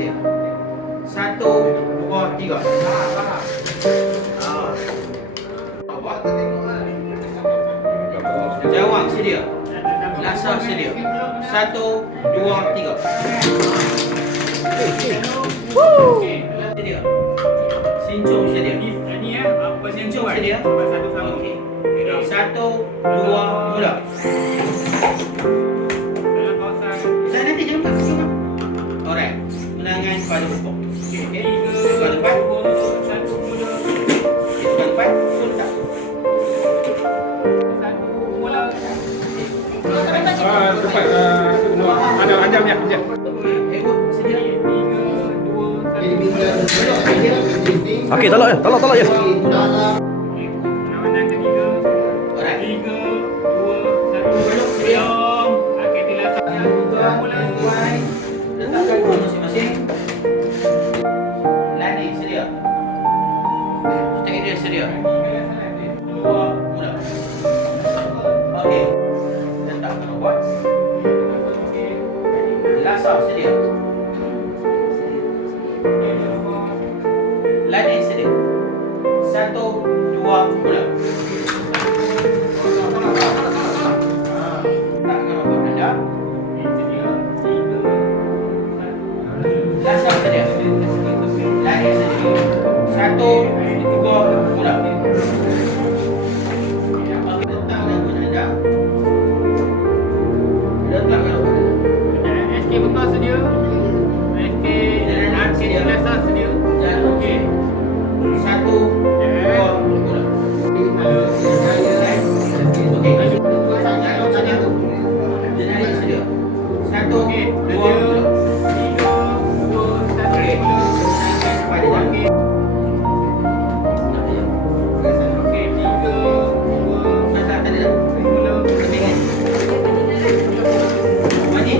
sedia. 1, 2, 3. Jawang sedia. Lasar sedia. 1, 2, 3. Sedia. Sincung sedia. Sincung sedia. Okey. 1, 2, mula. Saya nanti jumpa. Alright. Menangan pada pokok. Okey. Pada depan. Pada depan. Suntak. Cepat. Ada jam. Heboh sedia. Okey, tolak je. Tolak je. Letakkan gol masing-masing. Landing sedia. Kita dia sedia. 2, mula. Okey. Letakkan robot. Lasar sedia. Landing sedia. 1, 2, mula. Letakkan robot anda. Lasar sedia. Landing sedia. 1, 2, mula. Okey, letakkan robot anda. Letakkan robot anda. SK betul sedia. SK Lasar sedia. Okey. 1, 2, mula. Okey. Jalur sedia. Jenarik sedia. 1, 2, mula. Okey. Pada jam. Dah tadi dah. Lebih kan? Mandi.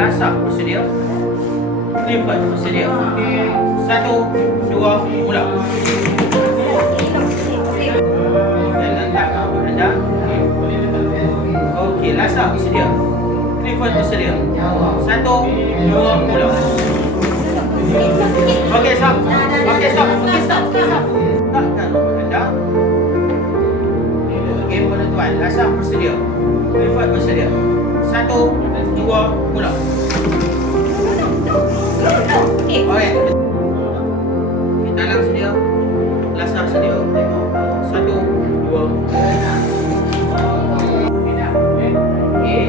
Lasar bersedia. Lipat bersedia. 1, 2, mula. Dan letakkan robot anda. Okey, lasar bersedia. Lipat bersedia. 1, 2, mula. Okey, stop. Letakkan robot anda. Okey, penentuan. Lasar bersedia. Lipat bersedia. 1, 2, mula. Alright. Kita lang sedia. Lasar sedia. 1, 2. Okey.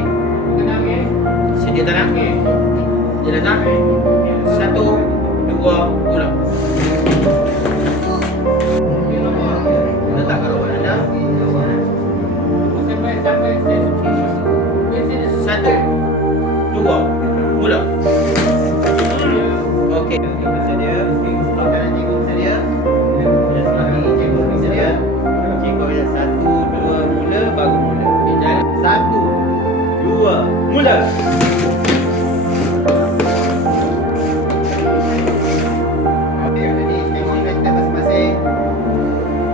Sedia tanam. Dia datang. 1, 2, mula. Letakkan robot anda. 1, 2, mula. Okey, bersedia. Kanan cikgu bersedia. Yang lagi cikgu bersedia. Cikgu yang 1, 2, mula, baru mula. Okey, jalan. 1, 2, mula. Okey, ada ni section kita masing-masing.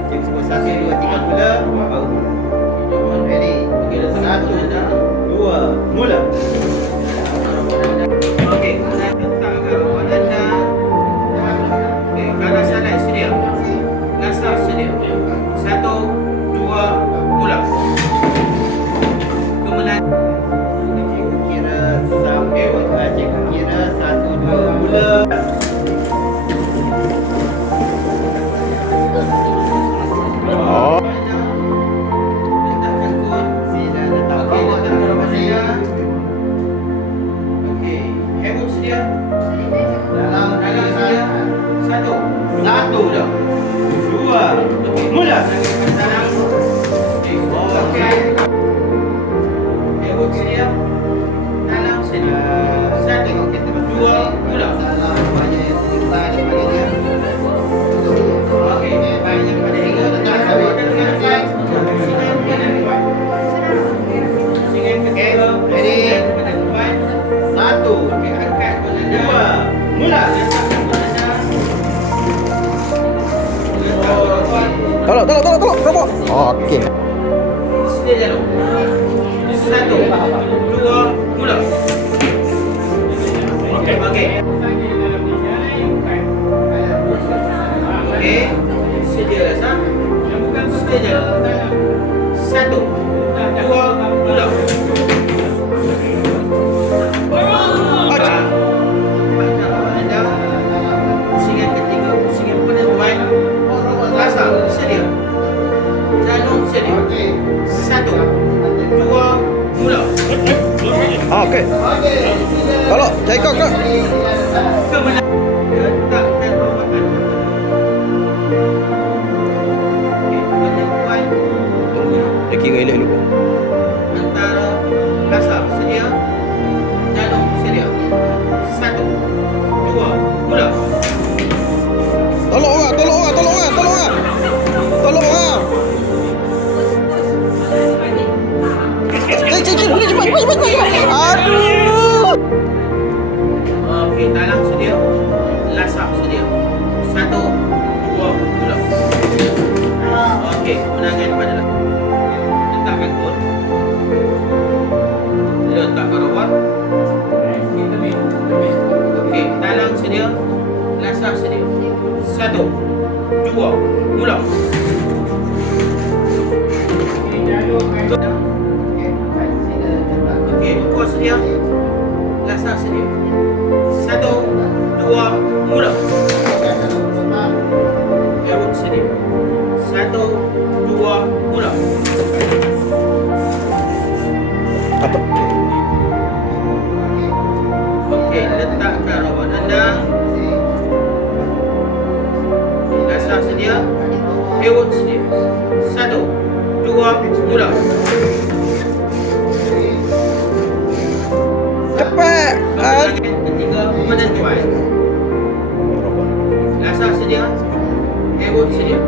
Cikgu sebut 1, 2, 3 mula, baru mula. Ready? Okey, 1, 2, mula. Okey, letakkan robot anda. Okey, kanan salah sedia. Lasar sedia. 1, 2, mula. Kemenangan. Cikgu kira sampai cikgu kira 1, 2, mula. Oh. Letakkan kod. Sila letak. Okey, letakkan robot saya. Okey, heboh sedia. Dalam sedia. 1 dah. 2. Okey, mula. mula. Okey. Ewok sedia. Talang sedia. Satu, dua, mula. Okey, baiknya pada tiga. Ready? Satu. Okey, angkat dua. Mula. Tolong. Robot. Okey. Sedia jalan. Satu, dua, mula. Okey. Okey. Sedia dah sah. Sedia jalan. Satu, dua, mula. Pusingan ketiga, pusingan penentuan. Rasa sedia. Jalur sedia. Satu, dua, mula. Okey. Tolong, cari kau. Kemenangan letak dan perbuatan. Okey, penentuan pengguna Dia kira elok dulu. antara rasa sedia. Jalur sedia. Satu, dua, mula. Tolong orang. Cepat. Aduh. Okey, talang sedia. Lasak sedia. Satu, dua, mula. Okey, kemenangan pada letakkan kod. Letakkan rawat. Okey, talang sedia. Lasak sedia. Satu, dua, mula. Okey, ukur sedia. Lasak sedia. Satu, dua, mula. Ewok sedia. Satu, dua, mula. Apa? Okey, letakkan rawat anda. Lasak sedia. Ewok sedia. Satu, dua, mula. Cepat. Kemenangan ketiga penentuan. Lasak sedia. Ewok sedia.